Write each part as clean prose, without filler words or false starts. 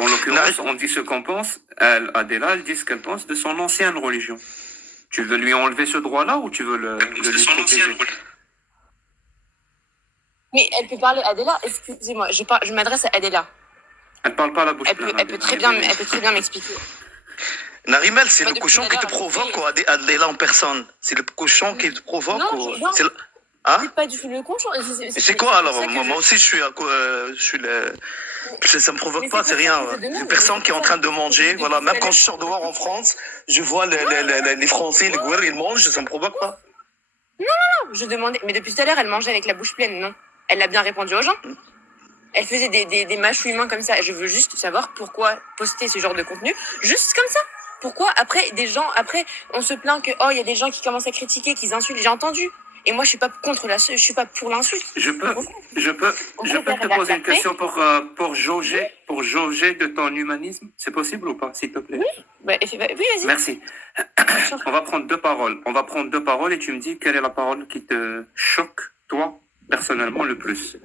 en l'occurrence, on dit ce qu'on pense. Elle, Adela, elle dit ce qu'elle pense de son ancienne religion. Tu veux lui enlever ce droit-là ou tu veux le lui protéger? Mais elle peut parler, Adela, excusez-moi, je m'adresse à Adela. Elle parle pas la bouche pleine. Elle peut très bien m'expliquer. Narimel, c'est le cochon qui te provoque ou Adela en personne? C'est le cochon qui te provoque non, ou... C'est hein? pas du tout le cochon. C'est quoi alors? Moi aussi, je suis le... Ça me provoque pas, c'est rien. Une personne qui est en train de manger, voilà. Même quand je sors dehors en France, je vois les Français, les Gouvernements, ils mangent, ça me provoque pas. Non, je demandais, mais depuis tout à l'heure, elle mangeait avec la bouche pleine, non? Elle a bien répondu aux gens. Elle faisait des mâchouillements comme ça. Je veux juste savoir pourquoi poster ce genre de contenu, juste comme ça. Pourquoi après on se plaint que il y a des gens qui commencent à critiquer, qui insultent. J'ai entendu. Et moi, je suis pas pour l'insulte. Je peux te poser une question pour jauger de ton humanisme. C'est possible ou pas, s'il te plaît? Oui, oui, vas-y. Merci. On va prendre deux paroles et tu me dis quelle est la parole qui te choque, toi, personnellement, le plus.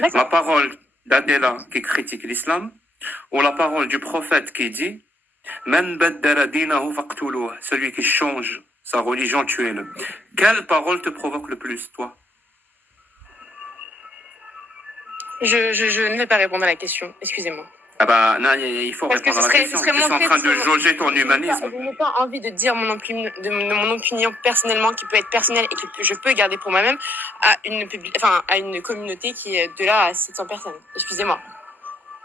D'accord. La parole d'Adela qui critique l'islam ou la parole du prophète qui dit Man baddala dinahu faqtuluh, celui qui change sa religion, tuez-le. Quelle parole te provoque le plus, toi? Je ne vais pas répondre à la question, excusez-moi. Ah bah non, il faut Parce répondre à la question. Tu es en train de jauger ton humanisme. Je n'ai pas envie de dire mon opinion personnellement, qui peut être personnelle et que je peux garder pour moi-même, à une communauté qui est de là à 700 personnes. Excusez-moi.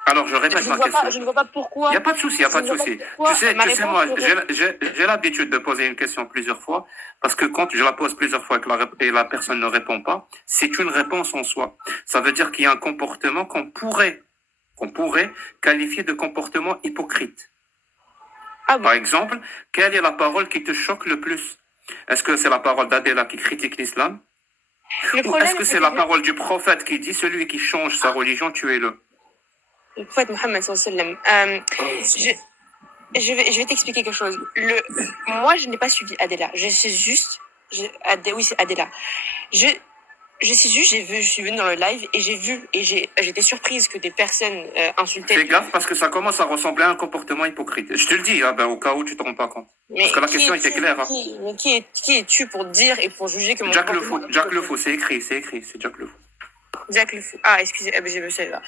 Alors, je répète ma question. Je ne vois pas pourquoi. Il n'y a pas de souci, Tu sais, moi, j'ai l'habitude de poser une question plusieurs fois, parce que quand je la pose plusieurs fois et la personne ne répond pas, c'est une réponse en soi. Ça veut dire qu'il y a un comportement qu'on pourrait qualifier de comportement hypocrite. Ah bon? Par exemple, quelle est la parole qui te choque le plus? Est-ce que c'est la parole d'Adela qui critique l'islam? Ou est-ce que c'est la parole du prophète qui dit celui qui change sa religion, tuez-le? Le prophète Mohammed sallallahu alayhi wa sallam. Je vais t'expliquer quelque chose. Moi, je n'ai pas suivi Adela. Je sais juste... oui, c'est Adela. Je sais juste, je suis venue dans le live et j'ai vu, et j'étais surprise que des personnes insultaient. Fais gaffe parce que ça commence à ressembler à un comportement hypocrite. Je te le dis, au cas où tu te rends pas compte. Parce que la question était claire. Mais qui es-tu pour dire et pour juger que mon Jack Le Fou, c'est écrit, c'est Jack Le Fou. Jack Le Fou. Ah, excusez, je me sais là.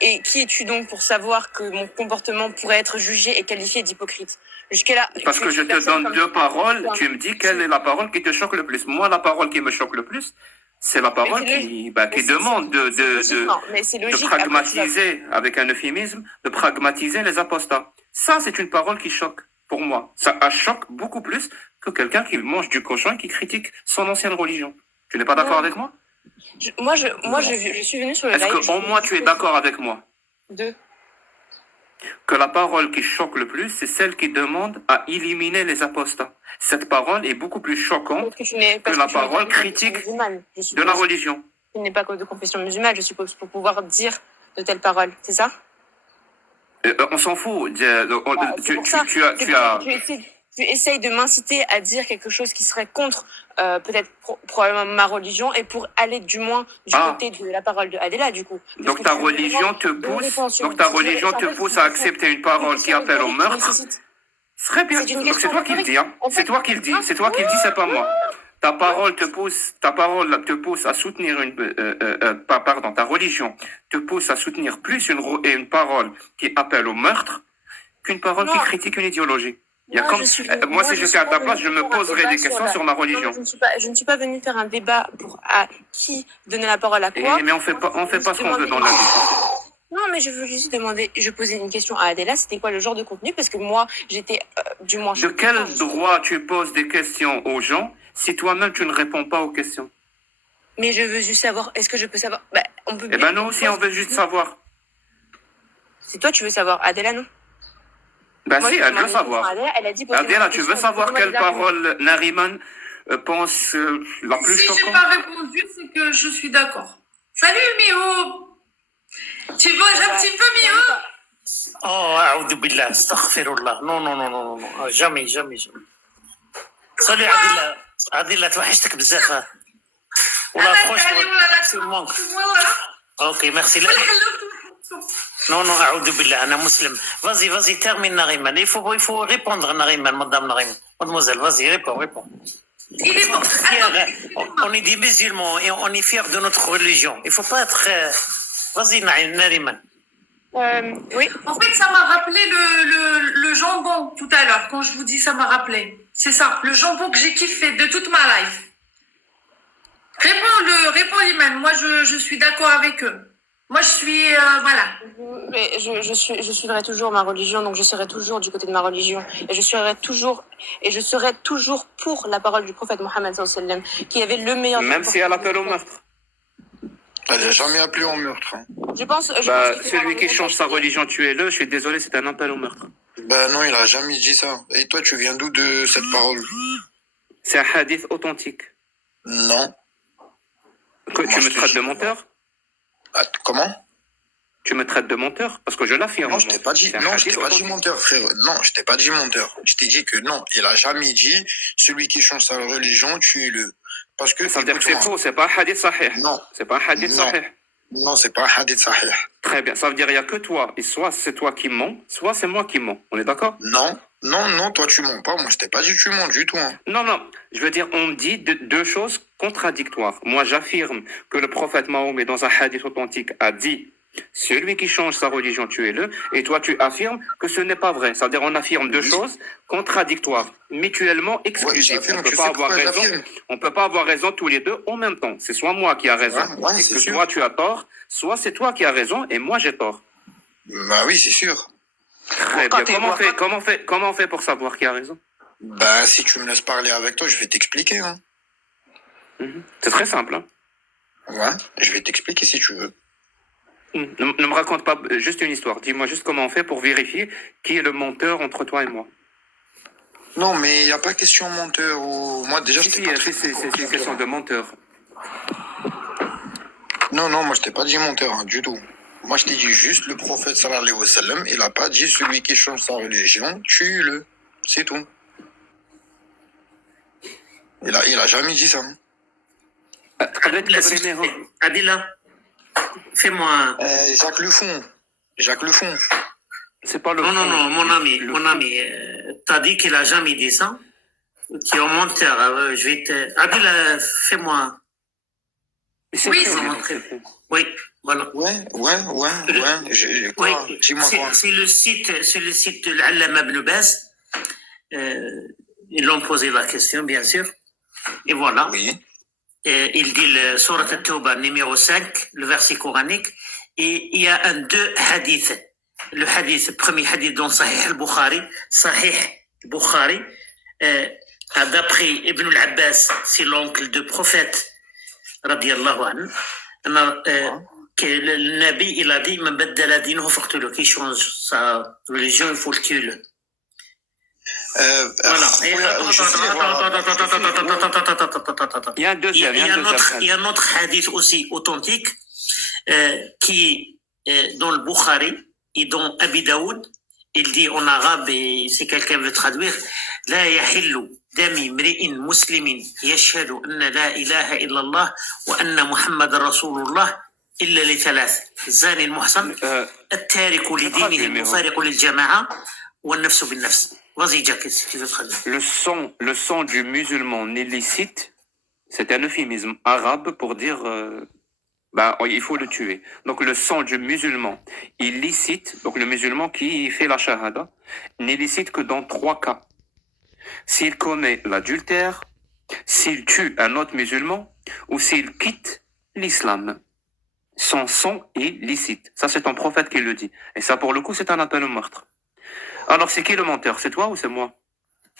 Et qui es-tu donc pour savoir que mon comportement pourrait être jugé et qualifié d'hypocrite? Jusqu'à-là. Parce que je te donne deux paroles, tu me dis quelle est la parole qui te choque le plus. Moi, la parole qui me choque le plus, c'est la parole qui demande de pragmatiser, avec un euphémisme, de pragmatiser les apostats. Ça, c'est une parole qui choque, pour moi. Ça choque beaucoup plus que quelqu'un qui mange du cochon et qui critique son ancienne religion. Tu n'es pas d'accord avec moi? Moi, je suis venue sur le live. Est-ce qu'au moins tu es d'accord avec moi? Que la parole qui choque le plus, c'est celle qui demande à éliminer les apostats. Cette parole est beaucoup plus choquante que la parole critique de la religion. Tu n'es pas de confession musulmane, je suppose, pour pouvoir dire de telles paroles, c'est ça? On s'en fout. Tu essayes de m'inciter à dire quelque chose qui serait contre peut-être probablement ma religion et pour aller du moins du côté de la parole de Adela du coup. Donc ta religion te pousse à accepter une parole qui appelle au meurtre. Très bien. Donc c'est toi qui le dis, hein. C'est toi qui le dis, c'est pas moi. Ta parole te pousse à soutenir ta religion te pousse à soutenir plus une parole qui appelle au meurtre qu'une parole qui critique une idéologie. Moi, si j'étais à ta place, je me poserais des questions sur ma religion. Je ne suis pas venue faire un débat pour à qui donner la parole à quoi. Mais on fait pas ce qu'on veut dans la vie. Non, mais je veux juste je posais une question à Adela, c'était quoi le genre de contenu? Parce que moi, j'étais, du moins... De quel droit tu poses des questions aux gens si toi-même tu ne réponds pas aux questions? Mais je veux juste savoir, est-ce que je peux savoir? Nous aussi, on veut juste savoir. C'est toi, tu veux savoir. Adela, non? Moi, si, elle veut savoir. Adela, tu veux savoir quelle parole Nariman pense la plus choquante? Si j'ai pas répondu, c'est que je suis d'accord. Salut, Mio! Tu bouges un petit peu, Mio? Oh, a'oudou billah, astaghfirullah. Non. Jamais. Salut, Adila. Adila, توحشتك بزاف. والله franchement, tu me manques. Ok, merci. Non, non, أعوذ بالله, أنا مسلم. Vas-y, termine, Nariman. Il faut répondre, Nariman, madame Nariman. Mademoiselle, vas-y, réponds. Il est bon. Attends, On est des musulmans et on est fiers de notre religion. Il ne faut pas être... Vas-y, Nariman. Oui. en fait, ça m'a rappelé le jambon tout à l'heure. Quand je vous dis ça m'a rappelé. C'est ça, le jambon que j'ai kiffé de toute ma life. Réponds, Iman. Moi, je suis d'accord avec eux. Moi, je suis... voilà. Mais je suivrai toujours ma religion, donc je serai toujours du côté de ma religion. Et je serai toujours pour la parole du prophète Mohammed sallallahu alayhi wa sallam, qui avait le meilleur... Même si elle appelle au meurtre. Elle n'a jamais appelé au meurtre. Hein. Je pense celui qui change sa religion, tuez-le. Je suis désolé, c'est un appel au meurtre. Ben non, il a jamais dit ça. Et toi, tu viens d'où de cette parole? C'est un hadith authentique. Non. Tu me traites de menteur? Comment? Tu me traites de menteur? Parce que je l'affirme. Non, je t'ai pas dit. Non, je t'ai pas dit menteur, frère. Non, je t'ai pas dit menteur. Je t'ai dit que non, il a jamais dit celui qui change sa religion, tuez-le. Parce que ça veut dire que c'est faux. C'est pas un hadith sahih. Non. C'est pas un hadith sahih. Non, c'est pas un hadith sahih. Très bien. Ça veut dire qu'il n'y a que toi. Et soit c'est toi qui mens, soit c'est moi qui mens. On est d'accord? Non, toi tu mens pas. Moi, je t'ai pas dit que tu mens du tout. Hein. Non. Je veux dire, on me dit deux choses contradictoires. Moi, j'affirme que le prophète Mahomet, dans un hadith authentique, a dit celui qui change sa religion, tuez-le. Et toi, tu affirmes que ce n'est pas vrai. C'est-à-dire, on affirme deux choses contradictoires, mutuellement exclusives. On peut pas avoir raison tous les deux en même temps. C'est soit moi qui a raison et que sûr. toi tu as tort, soit c'est toi qui as raison et moi j'ai tort. Bah oui, c'est sûr. Très bien. Comment on fait pour savoir qui a raison? Bah, si tu me laisses parler avec toi, je vais t'expliquer. Hein. C'est très simple. Hein. Ouais, je vais t'expliquer si tu veux. Ne me raconte pas juste une histoire. Dis-moi juste comment on fait pour vérifier qui est le menteur entre toi et moi. Non, mais il n'y a pas question menteur ou... Moi, déjà, je t'ai pas... C'est une question de menteur. Non, moi, je t'ai pas dit menteur, hein, du tout. Moi, je t'ai dit juste le prophète, sallallahu alayhi wa sallam, il a pas dit celui qui change sa religion, tue-le. C'est tout. Il a jamais dit ça. Hein. Adila, fais-moi... Jacques Le Fond. C'est pas le Non, mon ami, t'as dit qu'il a jamais dit ça. Tu es un menteur. Je vais te... Adila, fais-moi... Oui, Oui, voilà. Ouais. Dis-moi quoi. C'est le site de l'Allama Ibn Baz. Ils l'ont posé la question, bien sûr. Et voilà. Oui. Il dit le Surat al-Tawbah numéro 5, le verset coranique. Et il y a deux hadiths. Le premier hadith dans Sahih al-Bukhari, d'après Ibn al-Abbas, c'est l'oncle du prophète, radiallahu anhu, que le Nabi, il a dit, man baddala dinahu faqtuluhu, qui change sa religion, il faut le tuer. Voilà. Il y a un deuxième. Il y a un autre hadith aussi authentique qui est dans le Bukhari et dans Abi Daoud. Il dit en arabe, et si quelqu'un veut traduire, لا يحل دم امرئ مسلم يشهد أن لا إله إلا الله وأن محمد رسول الله إلا لثلاث الزاني المحصن التارك لدينه المفارق للجماعة والنفس بالنفس. Vas-y, Jack, si tu veux traduire. Le sang du musulman illicite, c'est un euphémisme arabe pour dire il faut le tuer. Donc le sang du musulman illicite, donc le musulman qui fait la shahada, n'illicite que dans 3 cas. S'il commet l'adultère, s'il tue un autre musulman ou s'il quitte l'islam. Son sang est licite. Ça, c'est ton prophète qui le dit. Et ça, pour le coup, c'est un appel au meurtre. Alors, c'est qui le menteur? C'est toi ou c'est moi?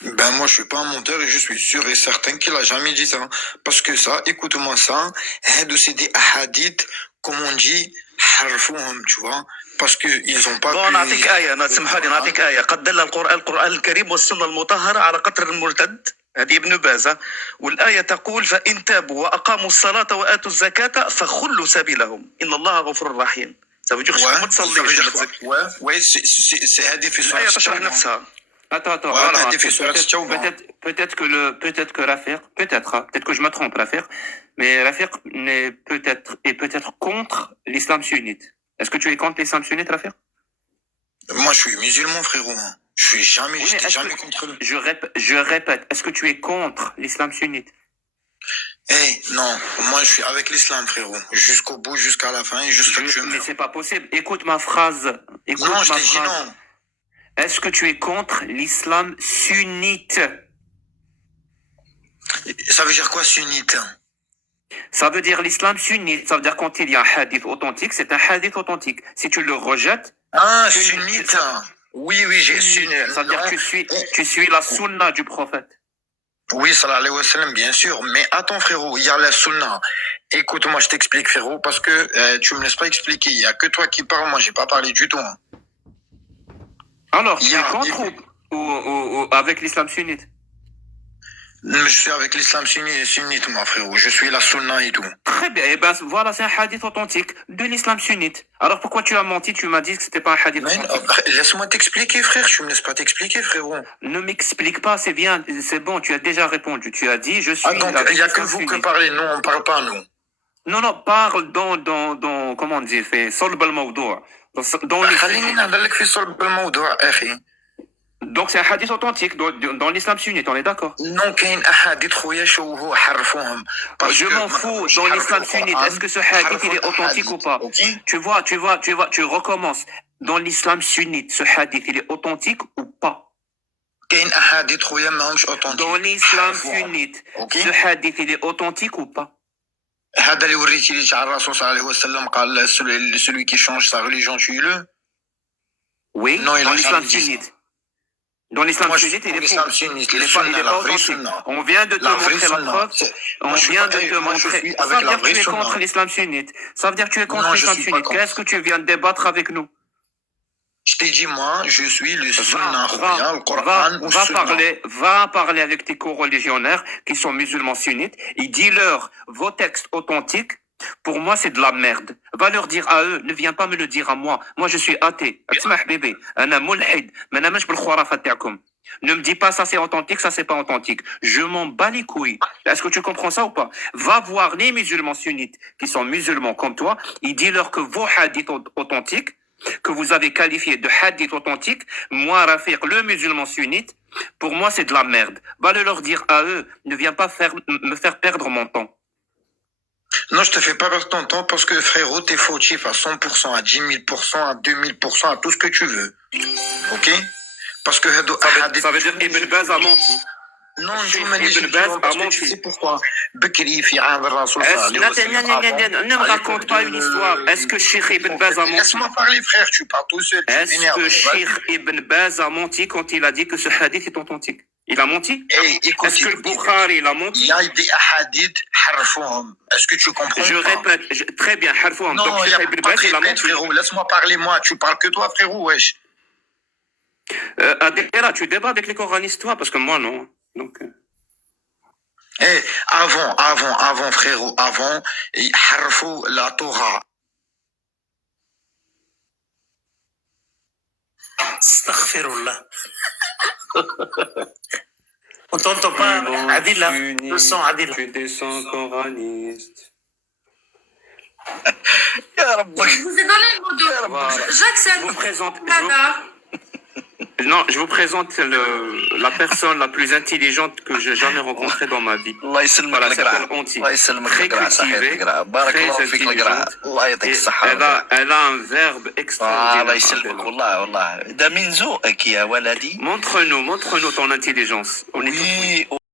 Ben, moi, je suis pas un menteur et je suis sûr et certain qu'il a jamais dit ça. Parce que ça, écoute-moi ça, c'est des hadiths, comme on dit, harfouhum, tu vois. Parce que ils ont pas pu... نعطيك آية سمح لي نعطيك آية قد دل القرآن الكريم والسنة المطهرة على قتل المرتد هذه ابن باز والآية تقول فإن تابوا وأقاموا الصلاة وآتوا الزكاة فخلوا سبيلهم إن الله غفور رحيم. Ça veut dire que ما تصليش. Ouais, c'est hadith في الآية تشرح نفسها. Attends. Peut-être que l'affaire, peut-être que je me trompe l'affaire, mais l'affaire peut-être contre l'islam sunnite. Est-ce que tu es contre l'islam sunnite, Rafir? Moi, je suis musulman, frérot. Hein. Oui, mais J'étais est-ce jamais que, contre eux. je répète, est-ce que tu es contre l'islam sunnite? Non, moi, je suis avec l'islam, frérot. Jusqu'au bout, jusqu'à la fin, et jusqu'à que je Mais meure. c'est pas possible. Écoute ma phrase. Écoute Non, je ma t'ai dit phrase. non. Est-ce que tu es contre l'islam sunnite? Ça veut dire quoi, sunnite? Ça veut dire l'islam sunnite. Ça veut dire quand il y a un hadith authentique, c'est un hadith authentique. Si tu le rejettes, Ah, sunnite. sunnite. Oui, j'ai sunnite. Ça veut dire que tu suis la sunna du prophète. Oui, sallallahu alayhi wa sallam, bien sûr. Mais attends, frérot, il y a la sunna. Écoute-moi, je t'explique, frérot, parce que tu me laisses pas expliquer. Il y a que toi qui parles, moi, j'ai pas parlé du tout. Hein. Alors, Il tu y es a- contre ou avec l'islam sunnite? Je suis avec l'islam sunnite, moi, frérot. Je suis la sunna et tout. Très bien. Eh ben, voilà, c'est un hadith authentique de l'islam sunnite. Alors, pourquoi tu as menti? Tu m'as dit que c'était pas un hadith Mais, authentique. laisse-moi t'expliquer, frère. Tu me laisses pas t'expliquer, frérot. Ne m'explique pas, c'est bien, c'est bon, tu as déjà répondu. Tu as dit, je suis Ah, donc, avec il y a que l'islam vous que sunnite. parlez. Nous, on parle pas, nous. Non, parle dans comment on dit, fait صلب الموضوع. Dans les خليني نهضر في صلب الموضوع اخي. Donc c'est un hadith authentique dans l'islam sunnite, on est d'accord? Non, كاين احاديث خويا شوهوا حرفوهم. Je m'en fous, dans l'islam sunnite, est-ce que ce hadith il est authentique ou pas? Tu vois, tu recommences. Dans l'islam sunnite, ce hadith il est authentique ou pas? كاين احاديث خويا ماهمش اوثنتيك. Dans l'islam sunnite, ce hadith il est authentique ou pas? هذا اللي وريتي لي تاع الرسول صلى الله عليه وسلم قال celui qui change sa religion tue-le. Oui, Non, il dans a l'islam jamais dit ça. sunnite. Dans l'islam Moi, je sunnite, suis il pour est l'islam faux. sunnite, Il les est pas sunna, la vraie authentique. sunna. On vient de te La vraie montrer la sunna. preuve. Moi, On je suis vient pas- de te moi, je montrer. suis Ça avec veut la dire que vraie tu es sunna. contre l'islam sunnite. Ça veut dire que tu es contre Non, je l'islam suis pas sunnite. contre. Qu'est-ce que tu viens de débattre avec nous? Je t'ai dit, moi, je suis le sunna, خويا, le Coran, va parler avec tes co-religionnaires qui sont musulmans sunnites et dis-leur vos textes authentiques. Pour moi, c'est de la merde. Va leur dire à eux, ne viens pas me le dire à moi. Moi, je suis athée. اسمح بيبي. أنا ملحد. ما نامنش بالخرافات تاعكم. Ne me dis pas ça c'est authentique, ça c'est pas authentique. Je m'en bats les couilles. Est-ce que tu comprends ça ou pas? Va voir les musulmans sunnites qui sont musulmans comme toi et dis-leur que vos hadiths authentiques, que vous avez qualifiés de hadiths authentiques, moi, Rafiq, le musulman sunnite, pour moi c'est de la merde. Va le leur dire à eux, ne viens pas me faire perdre mon temps. Non, je te fais pas perdre ton temps parce que frérot, t'es fautif à 100%, à 10 000%, à 2000%, à tout ce que tu veux. Ok? Parce que Ça veut dire Ibn Baz a menti. Non, tu Cheikh m'as dit Ibn Baz a parce que menti. tu sais pourquoi. Bekri fi عهد الرسول صلى الله عليه وسلم. Ne me raconte pas une histoire. Est-ce que Cheikh Ibn Baz a menti? Laisse-moi parler, frère, tu parles tout seul. Est-ce que Cheikh Ibn Baz a menti quand il a dit que ce hadith est authentique? Il a menti? Écoute, Est-ce que le Bukhari il a il menti? y a des hadiths harfouhum. Est-ce que tu comprends? Je répète, très bien, harfouhum. Non, Donc il y a Cheikh Ibn pas Baz de il a répète, menti. frérot. Laisse-moi parler, moi. Tu parles que toi, frérot, wesh. Adela, tu débats avec les coranistes, toi, parce que moi non. Donc. Avant, frérot, avant, ils harfou la Torah. Astaghfirullah. On t'entend pas, Adila. Le son, Adila. Tu descends coraniste. يا ربك. Je vous ai donné le mot d'ordre. Voilà. J'accepte. Je vous présente. Voilà. Non, je vous présente la personne la plus intelligente que j'ai jamais rencontrée dans ma vie. الله يسلمك Voilà, القرعة. s'appelle Anti. الله يسلمك Très القرعة صحيح cultivée, القرعة. بارك très الله فيك القرعة. intelligente. الله يعطيك Et الصحة. elle a un verbe الله extraordinaire. يسلمك والله ده من ذوقك يا ولدي. Montre-nous ton intelligence. On est tout oui. Oui